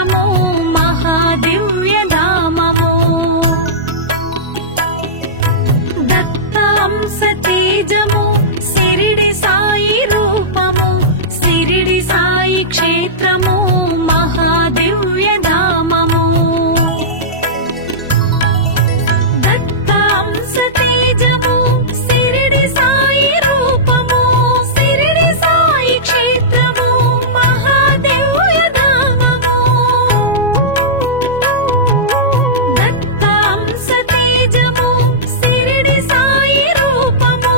క్షేత్రము మహాదివ్యధామము దత్తాంశ తేజము సిరిడి సాయి రూపము సిరిడి సాయి క్షేత్రము మహాదివ్యధామము దత్తాంశ తేజము సిరిడి సాయి రూపము సిరిడి సాయి క్షేత్రము మహాదివ్యధామము దత్తాంశ తేజము సిరిడి సాయి రూపము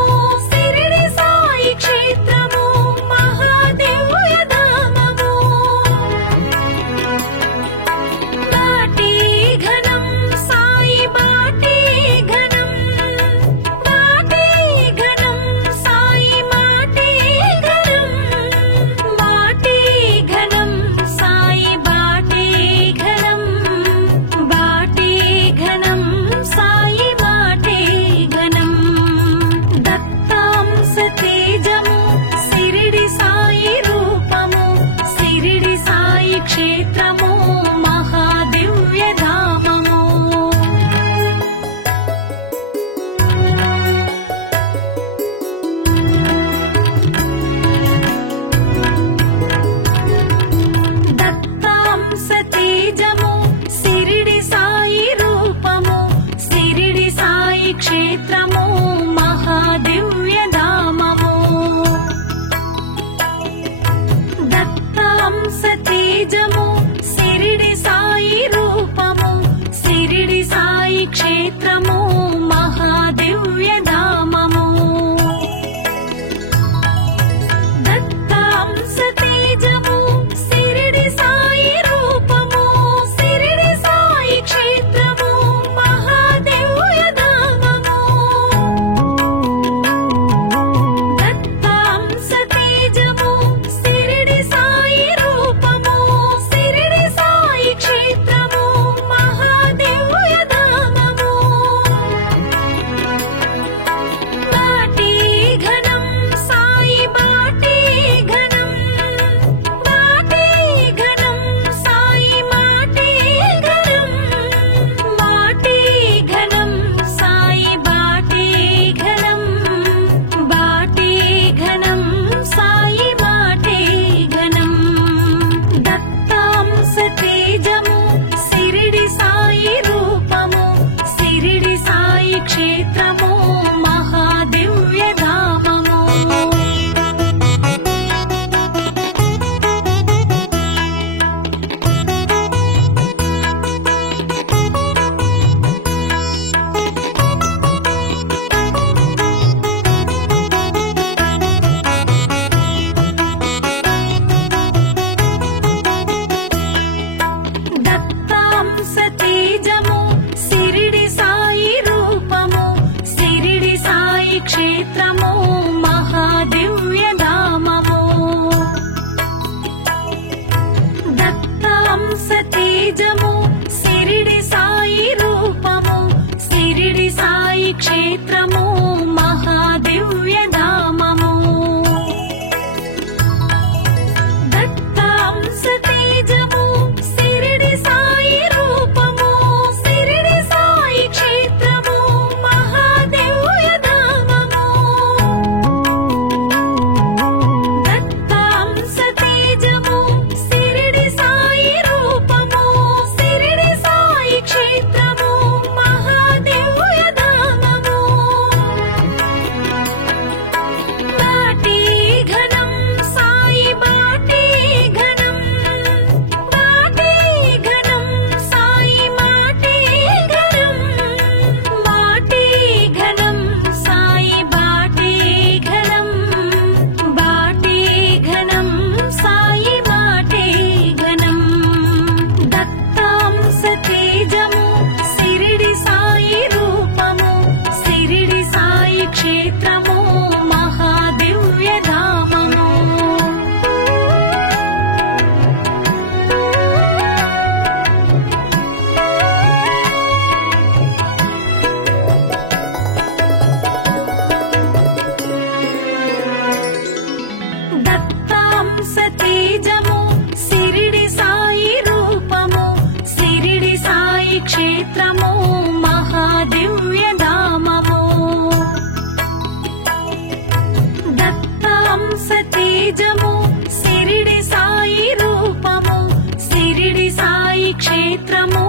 సాయి క్షేత్రము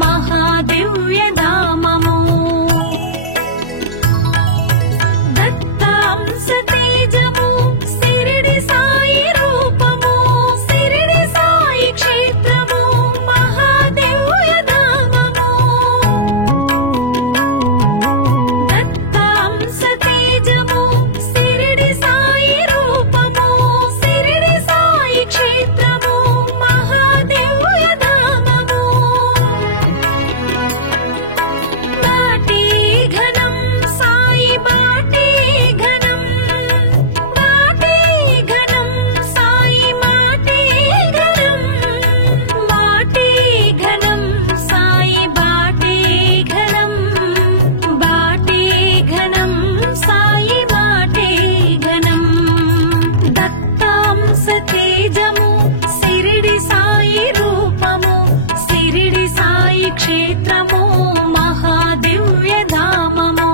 మహాదివ్యధామము దత్తాంశ తేజము సిరిడి సాయి రూపము సిరిడి సాయి క్షేత్రము మహాదివ్యధామము దత్తాంశ తేజము సిరిడి సాయి రూపము సిరిడి సాయి క్షేత్రము మహాదివ్యధామము బాటి ఘనం సాయి బాటి ఘనం బాటి ఘనం సాయి మాటి ఘనం మాటి ఘనం సాయి బాటి ఘనం బాటి ఘనం సాయి బాటి ఘనం దత్తాంశ తేజము సిరిడి సాయి రూపము సిరిడి సాయి క్షేత్రము మహాదివ్యధామము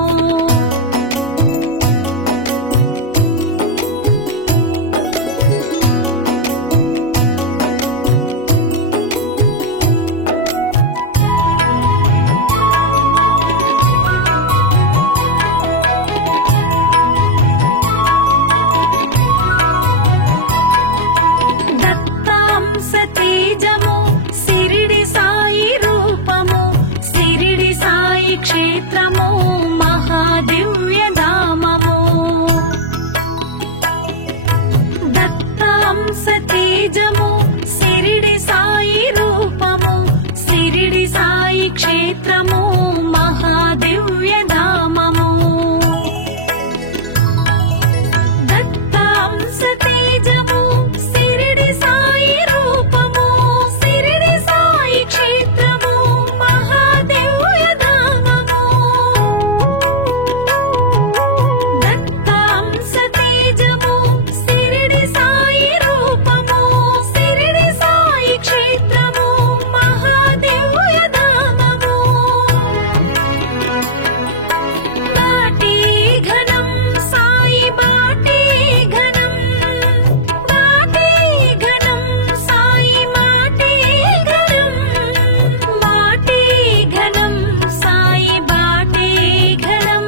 దత్తాంశ తేజము సిరిడి సాయి రూపము సిరిడి సాయి క్షేత్రము మహాదివ్యధామము దత్తాంశ తేజము సిరిడి సాయి రూపము సిరిడి సాయి క్షేత్రము మహాదివ్యధామము దత్తాంశ తేజము సిరిడి సాయి రూపము సిరిడి సాయి క్షేత్రము మహాదివ్యధామము దత్తాంశ తేజము సిరిడి సాయి రూపము సిరిడి సాయి క్షేత్రము మహాదివ్యధామము బాటి ఘనం సాయి బాటి ఘనం బాటి ఘనం సాయి మాటి ఘనం మాటి ఘనం సాయి బాటి ఘనం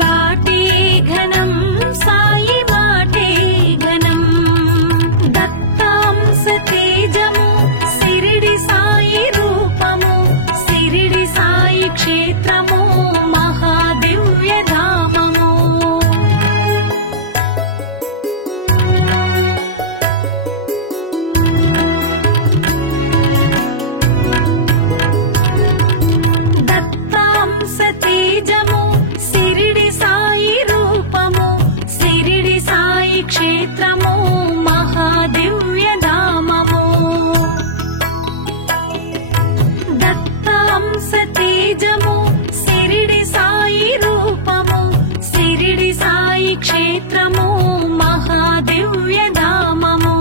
బాటి ఘనం సాయి మాటి ఘనం దత్తాంశ తేజము సిరిడి సాయి రూపము సిరిడి సాయి క్షేత్రము మహాదివ్యధామము దత్తాంశ తేజము సిరిడి సాయి రూపము సిరిడి సాయి క్షేత్రము మహాదివ్యధామము దత్తాంశ తేజము సిరిడి సాయి రూపము సిరిడి సాయి క్షేత్రము మహాదివ్యధామము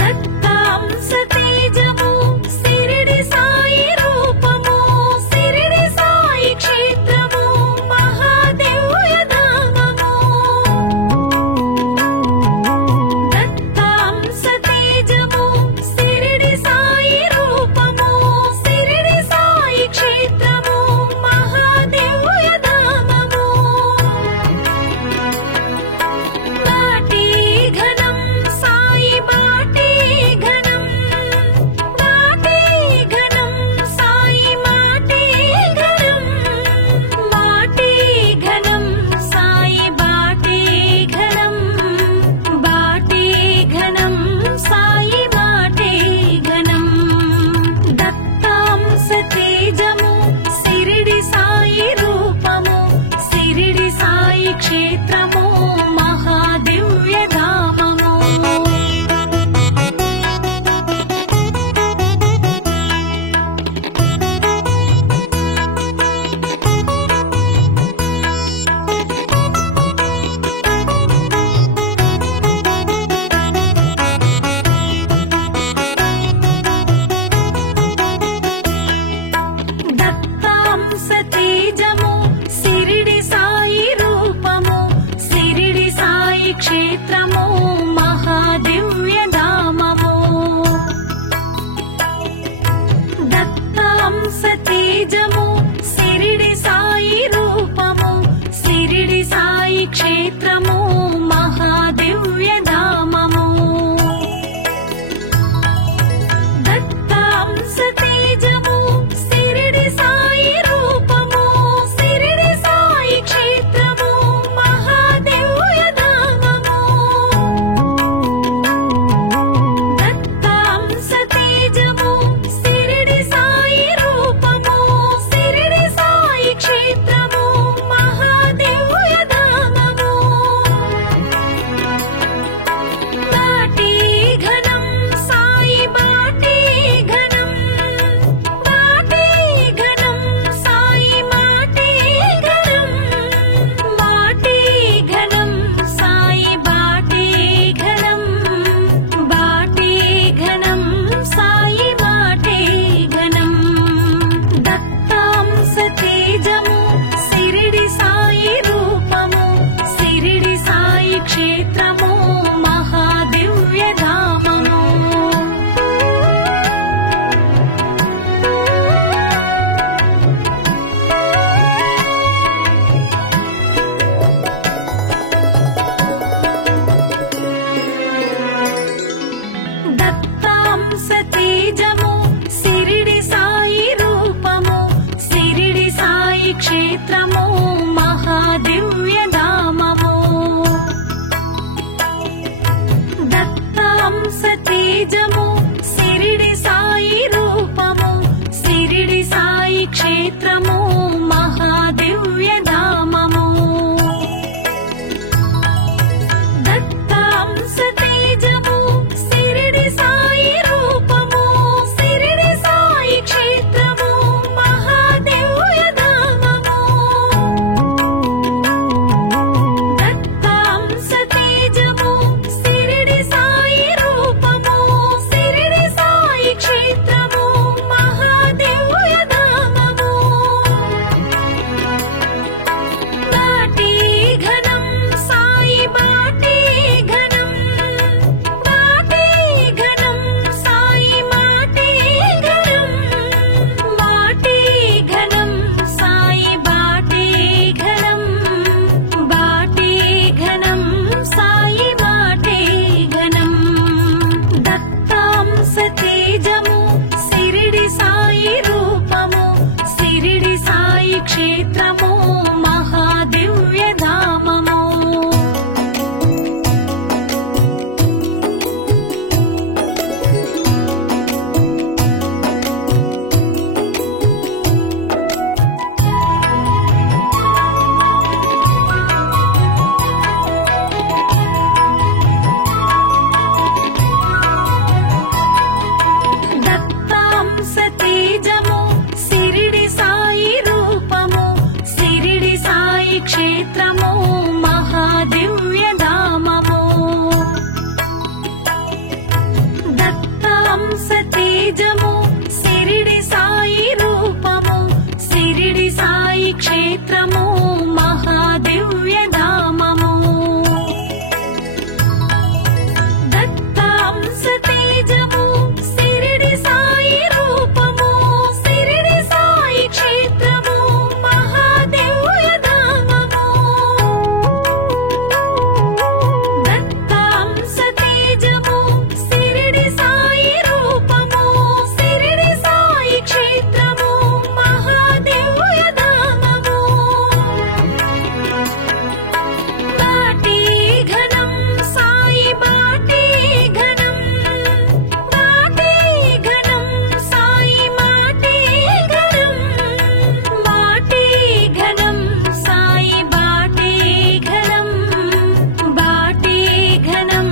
దత్తాంశ తేజము సిరిడి సాయి రూపము సిరిడి సాయి క్షేత్రము మహాదివ్యధామము దత్తాంశ తేజము సిరిడి సాయి రూపము సిరిడి సాయి క్షేత్రము మహాదివ్యధామము తేజము సిరిడి సాయి రూపము సిరిడి సాయి క్షేత్రము మహాదివ్య ధామము దత్తాంశ తేజము సిరిడి సాయి రూపము సిరిడి సాయి క్షేత్రము మహాదివ్య ధామము దత్తాంశ తేజము సిరిడి సాయి రూపము సిరిడి సాయి క్షేత్రము మహాదివ్య ధామము బాటి ఘనం సాయి బాటి ఘనం బాటి ఘనం సాయి మాటి ఘనం బాటి ఘనం సాయి బాటి ఘనం బాటి ఘనం సాయి బాటి ఘనం దత్తాంశ తేజము సిరిడి సాయి రూపము సిరిడి సాయి క్షేత్రము మహాదివ్య ధామము దత్తాంశ తేజము సిరిడి సాయి రూపము సిరిడి సాయి క్షేత్రము మహాదివ్య ధామము దత్తాంశ తేజము సిరిడి సాయి రూపము సిరిడి సాయి క్షేత్రము మహాదివ్య ధామము దత్తాంశ తేజము సిరిడి సాయి రూపము సిరిడి సాయి క్షేత్రము మహాదివ్య ధామము దత్తాంశ తేజము సిరిడి సాయి రూపము సిరిడి సాయి క్షేత్రము మహాదివ్య ధామము బాటి ఘనం సాయి బాటి ఘనం బాటి ఘనం సాయి మాటి ఘనం బాటి ఘనం సాయి బాటి ఘనం బాటి ఘనం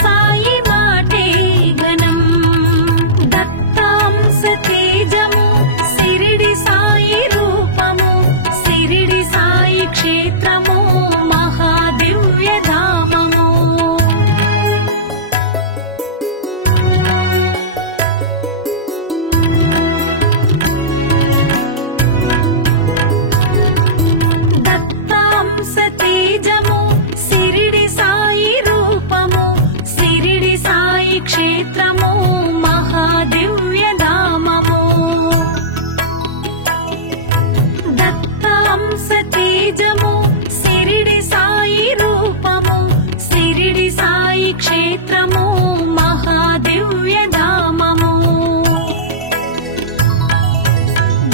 సాయి బాటి ఘనం దత్తాంశ తేజము సిరిడి సాయి రూపము సిరిడి సాయి క్షేత్రము మహాదివ్య ధామము దత్తాంశ తేజము సిరిడి సాయి రూపము సిరిడి సాయి క్షేత్రము మహాదివ్య ధామము దత్తాంశ తేజము సిరిడి సాయి రూపము సిరిడి సాయి క్షేత్రము మహాదివ్య ధామము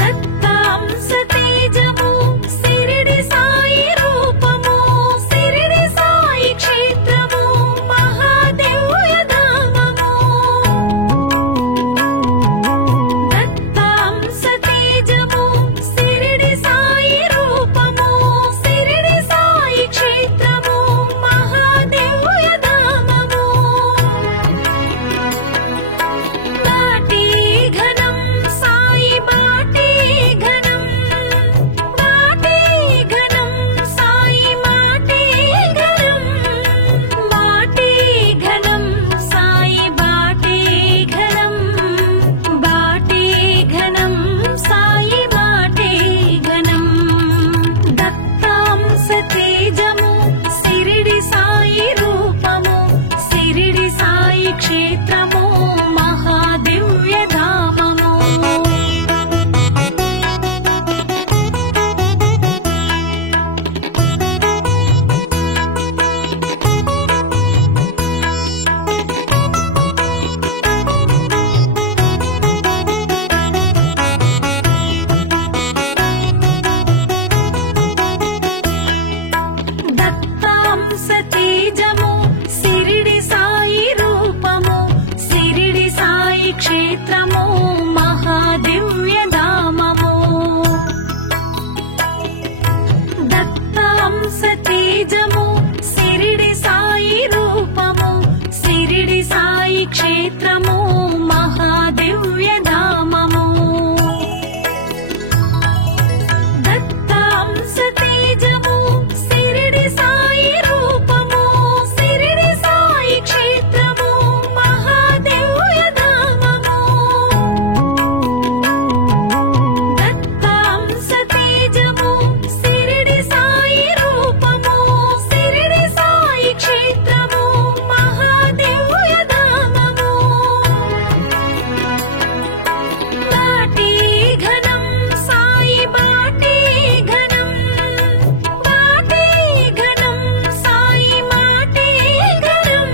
దత్తాంశ తేజము సిరిడి సాయి రూపము సిరిడి సాయి క్షేత్రము మహాదివ్య ధామము క్షేత్రము మహాదివ్యధామము దత్తాంశ తేజము సిరిడి సాయి రూపము సిరిడి సాయి క్షేత్రము మహాదివ్యధామము దత్తాంశ తేజము సిరిడి సాయి రూపము సిరిడి సాయి క్షేత్రము మహాదివ్యధామము దత్తాంశ తేజము సిరిడి సాయి రూపము సిరిడి సాయి క్షేత్రము మహాదివ్యధామము బాటి ఘనం సాయి బాటి ఘనం బాటి ఘనం సాయి బాటి ఘనం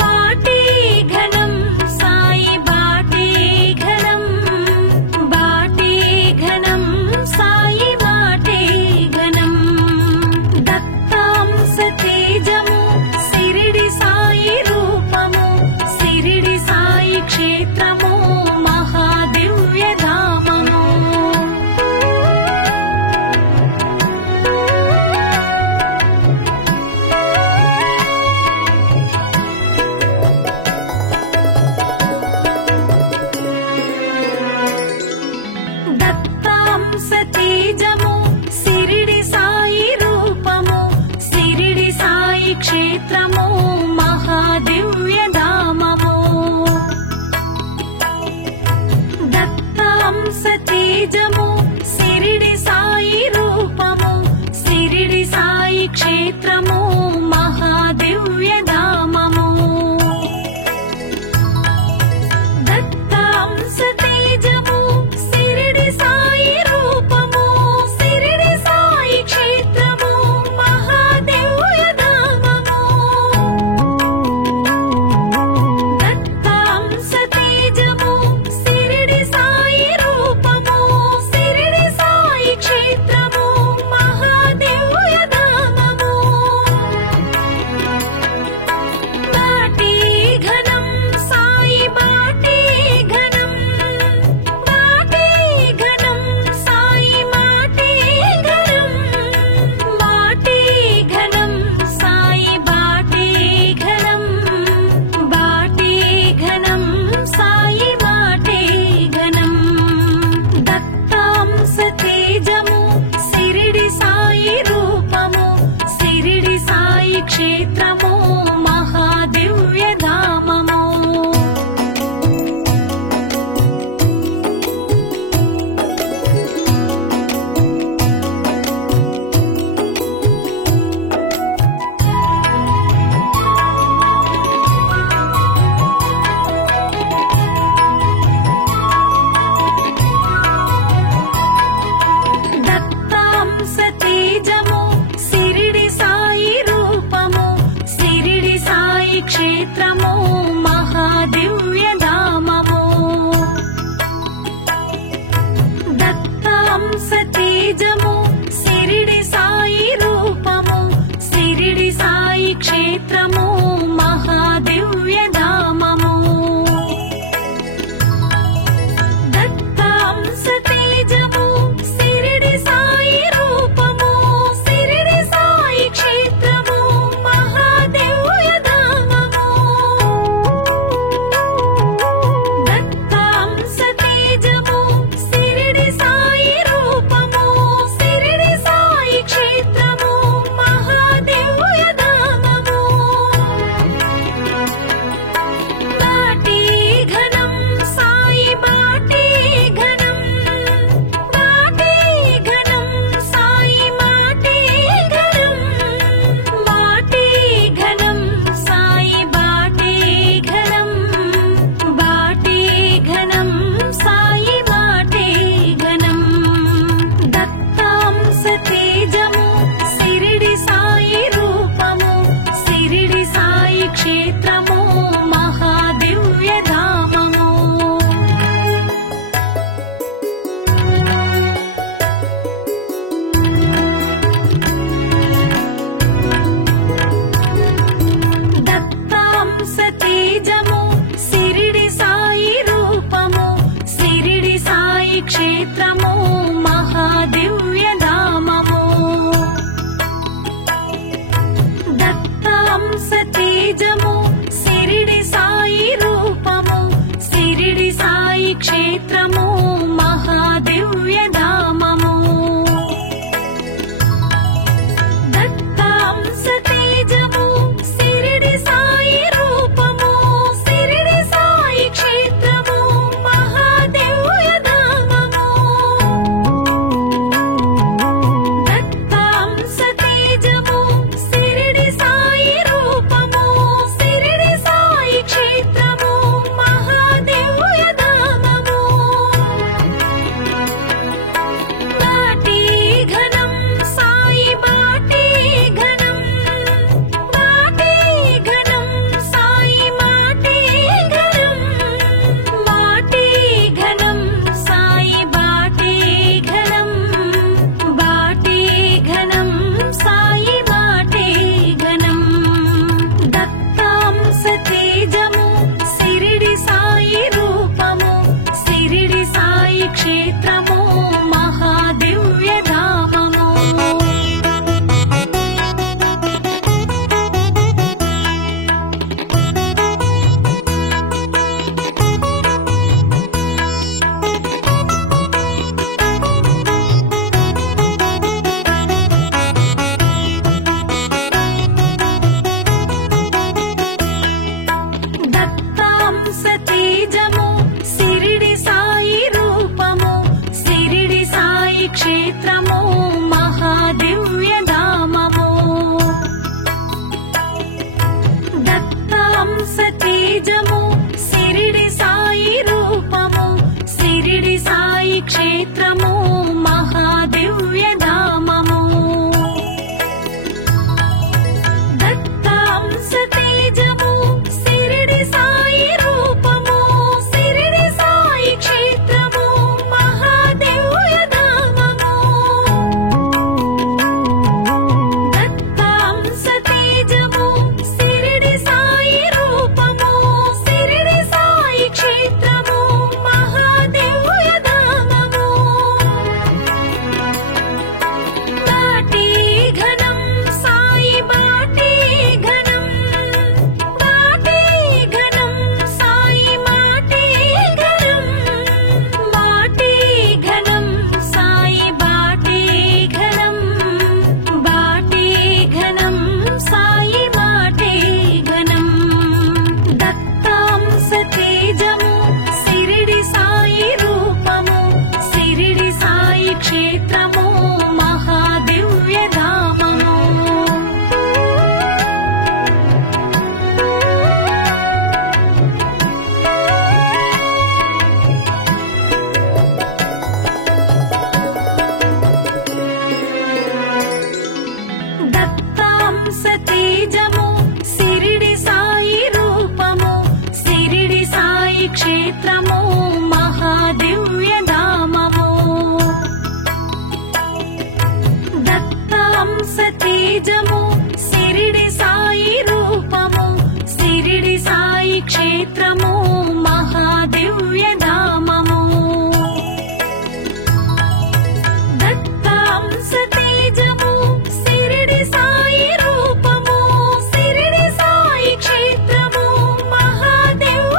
బాటి ఘనం సాయి బాటి ఘనం బాటి ఘనం సాయి బాటి ఘనం దత్తాంశ తేజము సిరిడి సాయి రూపము సిరిడి సాయి క్షేత్రము మహాదివ్యధామము దత్తాంశ తేజము సిరిడి సాయి రూపము సిరిడి సాయి క్షేత్రము మహాదివ్యధామము దత్తాంశ తేజము సిరిడి సాయి రూపము సిరిడి సాయి క్షేత్రము మహాదివ్యధామము దత్తాంశ తేజము సిరిడి సాయి రూపము సిరిడి సాయి క్షేత్రము మహాదివ్యధామము దత్తాంశ తేజము సిరిడి సాయి రూపము సిరిడి సాయి క్షేత్రము మహాదివ్యధామము బాటి ఘనం సాయి బాటి ఘనం బాటి ఘనం సాయి బాటి ఘనం బాటి ఘనం సాయి బాటి ఘనం బాటి ఘనం సాయి బాటి ఘనం దత్తాంశ తేజము సిరిడి సాయి రూపము సిరిడి సాయి క్షేత్రము మహాదివ్యధామము దత్తాంశ తేజము సిరిడి సాయి రూపము సిరిడి సాయి క్షేత్రము మహాదివ్యధామము దత్తాంశ తేజము సిరిడి సాయి రూపము సిరిడి సాయి క్షేత్రము మహాదివ్యధామము దత్తాంశ తేజము సిరిడి సాయి రూపము సిరిడి సాయి క్షేత్రము మహాదివ్యధామము దత్తాంశ తేజము సిరిడి సాయి రూపము సిరిడి సాయి క్షేత్రము మహాదివ్యధామము క్షేత్రము మహాదివ్యధామము దత్తాంశ తేజము శిరిడి సాయి రూపము శిరిడి సాయి క్షేత్రము మహాదివ్యధామము దత్తాంశ తేజము శిరిడి సాయి రూపము శిరిడి సాయి క్షేత్రము మహాదివ్యధామము బాటి ఘనం సాయి బాటి ఘనం బాటి ఘనం సాయి మాటి ఘనం బాటి ఘనం సాయి బాటి ఘనం బాటి ఘనం సాయి బాటి ఘనం దత్తాంశ తేజము శిరిడి సాయి రూపము శిరిడి సాయి క్షేత్రము మహాదివ్యధామము దత్తాంశ తేజము శిరిడి సాయి రూపము శిరిడి సాయి క్షేత్రము మహాదివ్యధామము దత్తాంశ తేజము శిరిడి సాయి రూపము శిరిడి సాయి క్షేత్రము మహాదివ్యధామము దత్తాంశ తేజము శిరిడి సాయి రూపము శిరిడి సాయి క్షేత్రము మహాదివ్యధామము దత్తాంశ తేజము శిరిడి సాయి రూపము శిరిడి సాయి క్షేత్రము మహాదివ్యధామము బాటి ఘనం సాయి బాటి ఘనం బాటి ఘనం సాయి మాటి ఘనం బాటి ఘనం సాయి బాటి ఘనం బాటి ఘనం సాయి బాటి ఘనం దత్తాంశ తేజము శిరిడి సాయి రూపము శిరిడి సాయి క్షేత్రము మహాదివ్యధామము దత్తాంశ తేజము శిరిడి సాయి రూపము శిరిడి సాయి క్షేత్రము మహాదివ్యధామము దత్తాంశ తేజము శిరిడి సాయి రూపము శిరిడి సాయి క్షేత్రము మహాదివ్యధామము దత్తాంశ తేజము శిరిడి సాయి రూపము శిరిడి సాయి క్షేత్రము మహాదివ్యధామము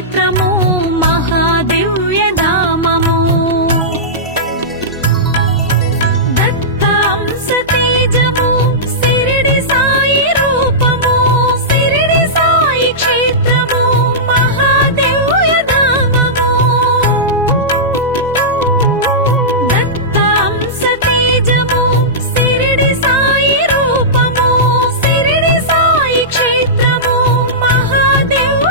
క్షేత్రము మహాదివ్యధామము దత్తాంశ తేజము శిరిడి సాయి రూపము శిరిడి సాయి క్షేత్రము మహాదివ్యధామము దత్తాంశ తేజము శిరిడి సాయి రూపము శిరిడి సాయి క్షేత్రము మహాదివ్యధామము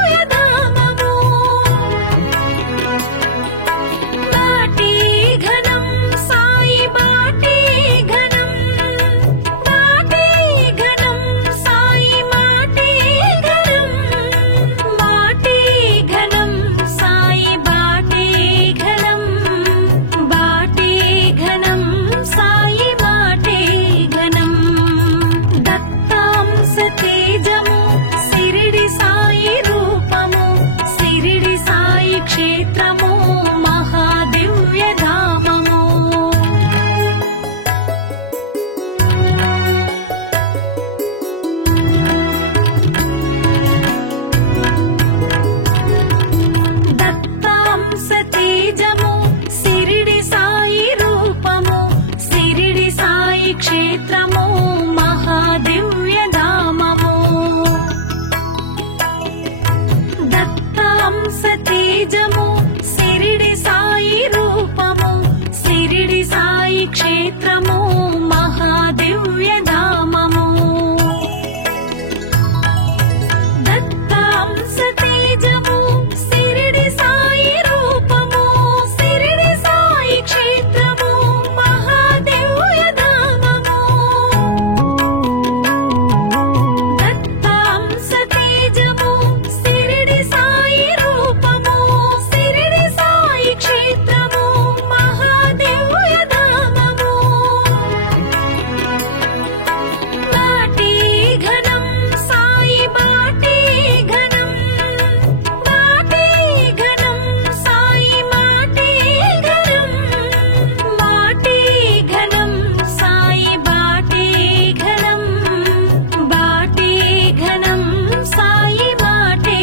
బాటి ఘనం సాయి బాటి ఘనం బాటి ఘనం సాయి బాటి ఘనం బాటి ఘనం సాయి బాటి ఘనం బాటి ఘనం సాయి బాటి ఘనం దత్తాంశ తేజము శిరిడి సాయి రూపము శిరిడి సాయి క్షేత్రము మహాదివ్యధామము దత్తాంశ తేజము శిరిడి సాయి రూపము శిరిడి సాయి క్షేత్రము మహాదివ్యధామము దత్తాంశ తేజము శిరిడి సాయి రూపము శిరిడి సాయి క్షేత్రము మహాదివ్యధామము దత్తాంశ తేజము శిరిడి సాయి రూపము శిరిడి సాయి క్షేత్రము మహాదివ్యధామము దత్తాంశ తేజము శిరిడి సాయి రూపము శిరిడి సాయి క్షేత్రము మహాదివ్యధామము బాటి ఘనం సాయి బాటి ఘనం బాటి ఘనం సాయి బాటి ఘనం బాటి ఘనం సాయి బాటి ఘనం బాటి ఘనం సాయి బాటి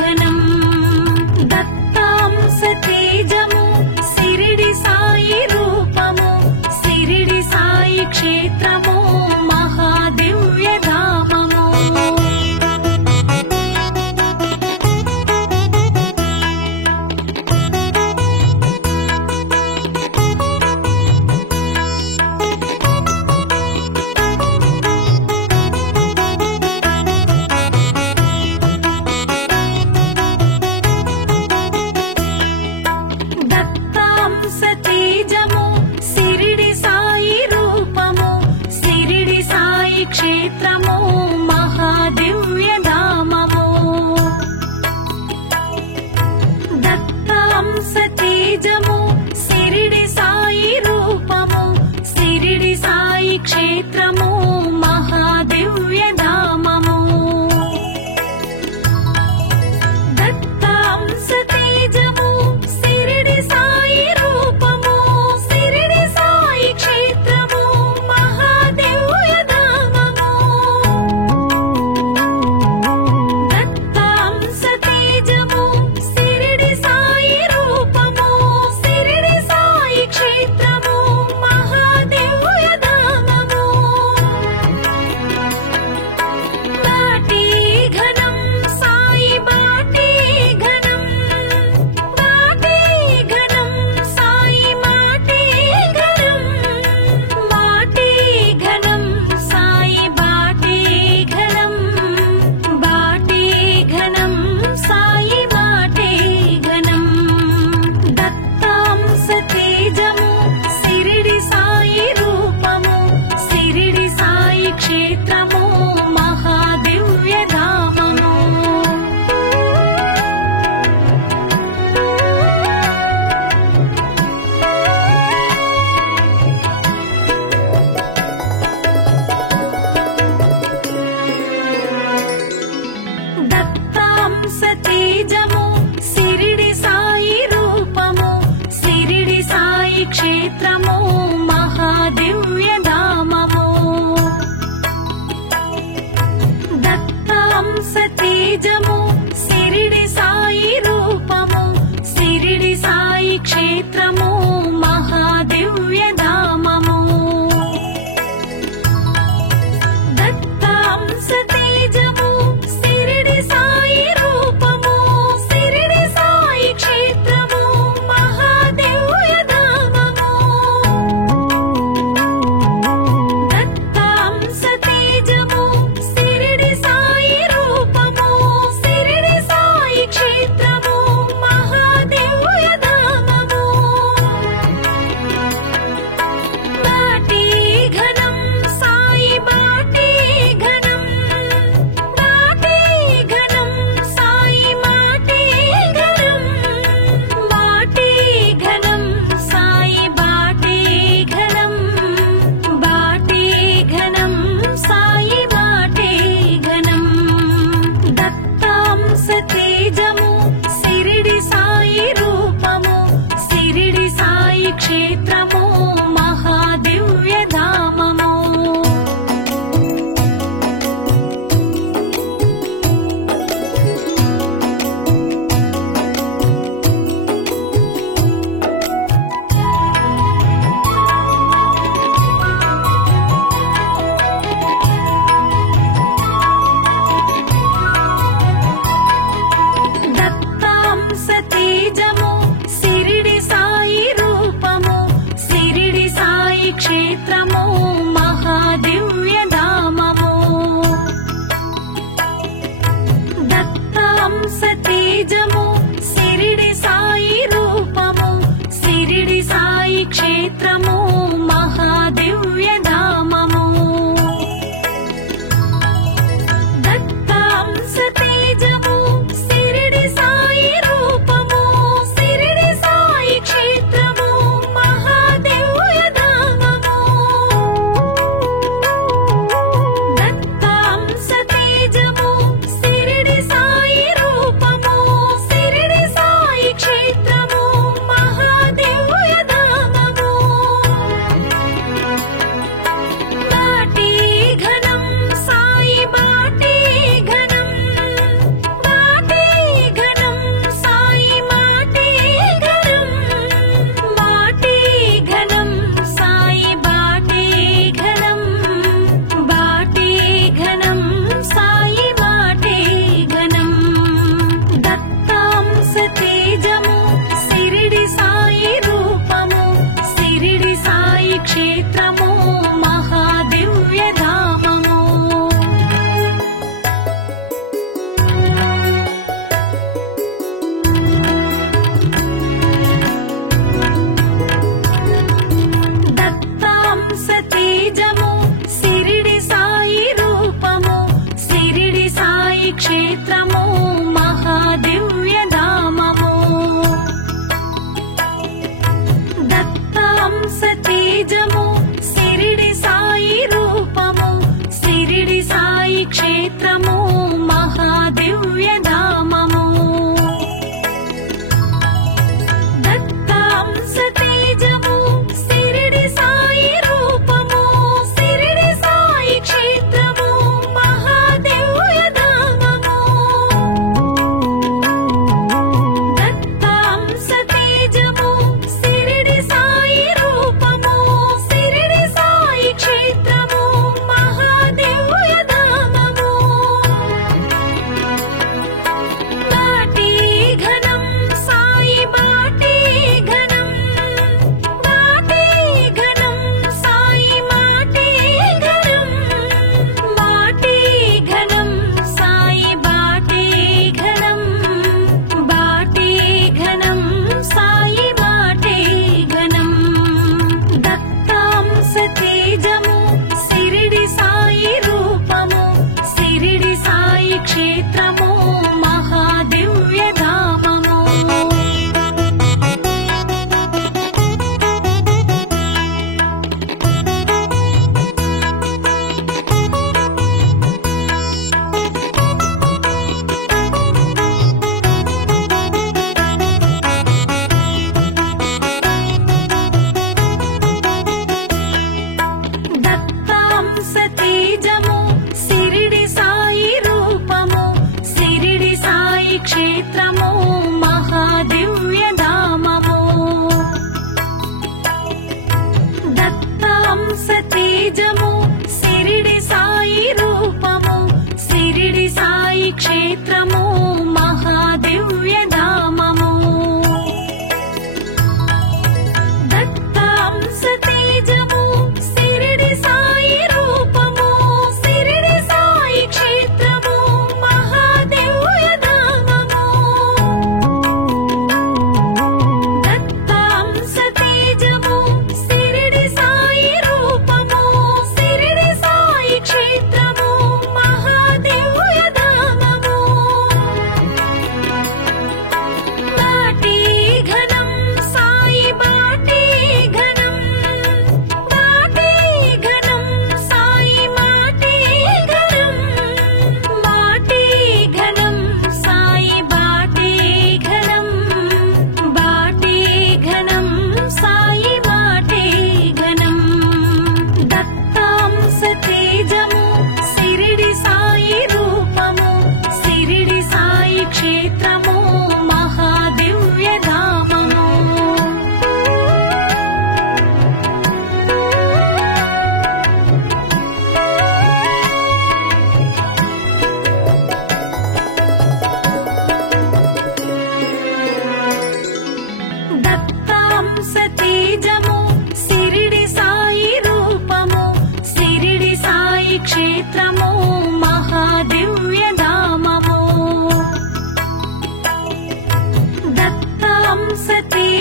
ఘనం దత్తాంశ తేజము శిరిడి సాయి రూపము శిరిడి సాయి క్షేత్రము మహాదివ్యధామము దత్తాంశ తేజము శిరిడి సాయి రూపము శిరిడి సాయి క్షేత్రము మహాదివ్యధామము దత్తాంశ తేజము శిరిడి సాయి రూపము శిరిడి సాయి క్షేత్రము మహాదివ్యధామము దత్తాంశ తేజము శిరిడి సాయి రూపము శిరిడి సాయి క్షేత్రము మహాదివ్యధామము దత్తాంశ తేజము శిరిడి సాయి రూపము శిరిడి సాయి క్షేత్రము మహాదివ్యధామము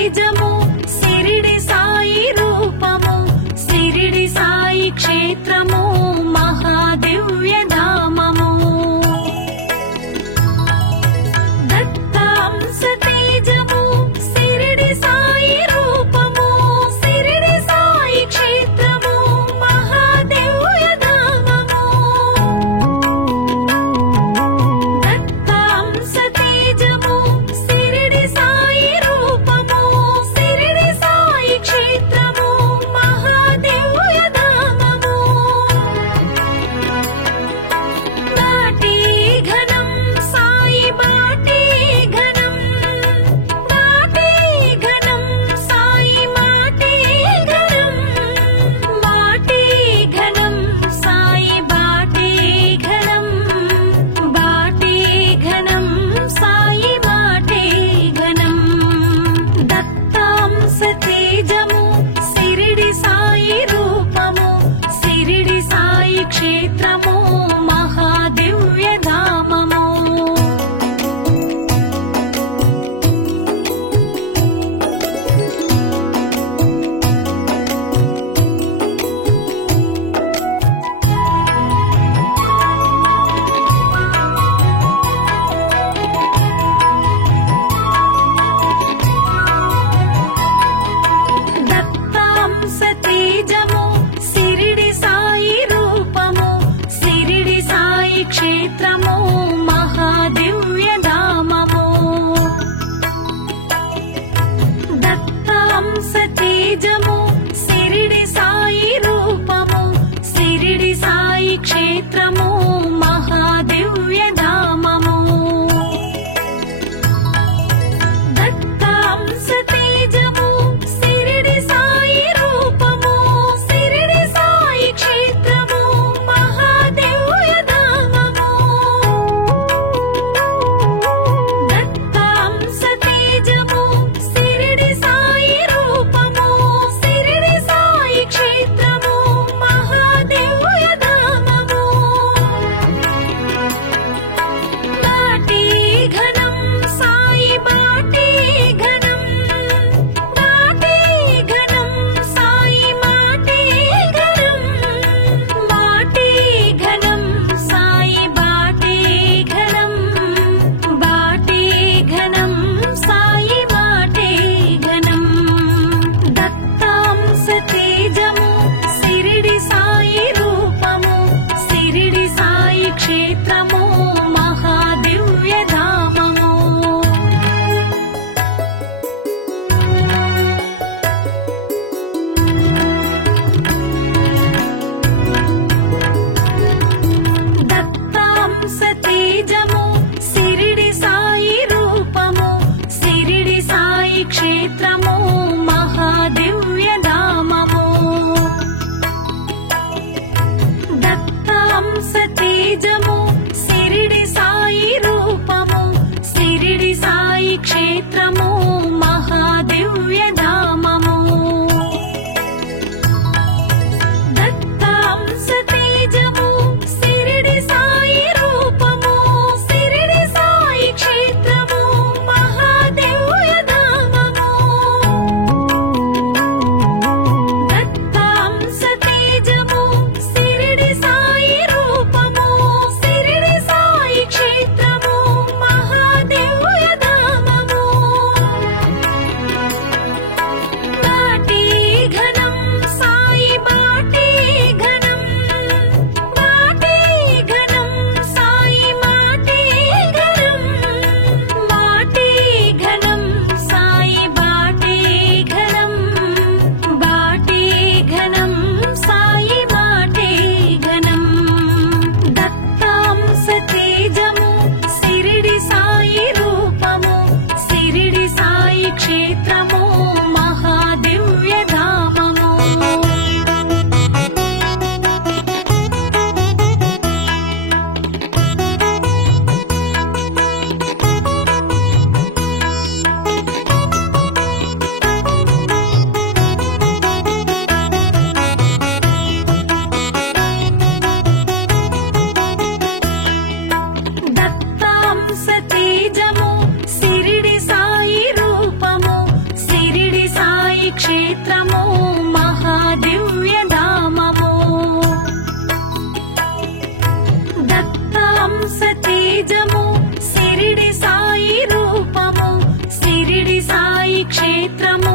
తేజము సిరిడి సాయి రూపము సిరిడి సాయి క్షేత్రము మహాదివ్య ధామము దత్తాంశ తేజము సిరిడి సాయి రూపము సిరిడి సాయి క్షేత్రము మహాదివ్య ధామము దత్తాంశ తేజము సిరిడి సాయి రూపము సిరిడి సాయి క్షేత్రము మహాదివ్య ధామము బాటి ఘనం సాయి బాటి ఘనం బాటి ఘనం సాయి బాటి ఘనం బాటి ఘనం సాయి బాటి ఘనం బాటి ఘనం సాయి బాటి ఘనం దత్తాంశ తేజము సిరిడి సాయి రూపము సిరిడి సాయి క్షేత్రము మహాదివ్య ధామము దత్తాంశ తేజము సిరిడి సాయి రూపము సిరిడి సాయి క్షేత్రము మహాదివ్య ధామము దత్తాంశ తేజము సిరిడి సాయి రూపము సిరిడి సాయి క్షేత్రము మహాదివ్య ధామము దత్తాంశ తేజము సిరిడి సాయి రూపము సిరిడి సాయి క్షేత్రము మహాదివ్య ధామము దత్తాంశ తేజము సిరిడి సాయి రూపము సిరిడి సాయి క్షేత్రము మహాదివ్య ధామము బాటి ఘనం సాయి బాటి ఘనం బాటి ఘనం సాయి బాటి ఘనం బాటి ఘనం సాయి బాటి ఘనం బాటి ఘనం సాయి బాటి ఘనం దత్తాంశ తేజము సిరిడి సాయి రూపము సిరిడి సాయి క్షేత్రము మహాదివ్య ధామము దత్తాంశ తేజము సిరిడి సాయి రూపము సిరిడి సాయి క్షేత్రము మహాదివ్య ధామము దత్తాంశ తేజము సిరిడి సాయి రూపము సిరిడి సాయి క్షేత్రము మహాదివ్య ధామము దత్తాంశ తేజము సిరిడి సాయి రూపము సిరిడి సాయి క్షేత్రము మహాదివ్య ధామము దత్తాంశ తేజము సిరిడి సాయి రూపము సిరిడి సాయి క్షేత్రము మహాదివ్య ధామము క్షేత్రము మహాదివ్యధామము దత్తాంశ తేజము షిరిడి సాయి రూపము షిరిడి సాయి క్షేత్రము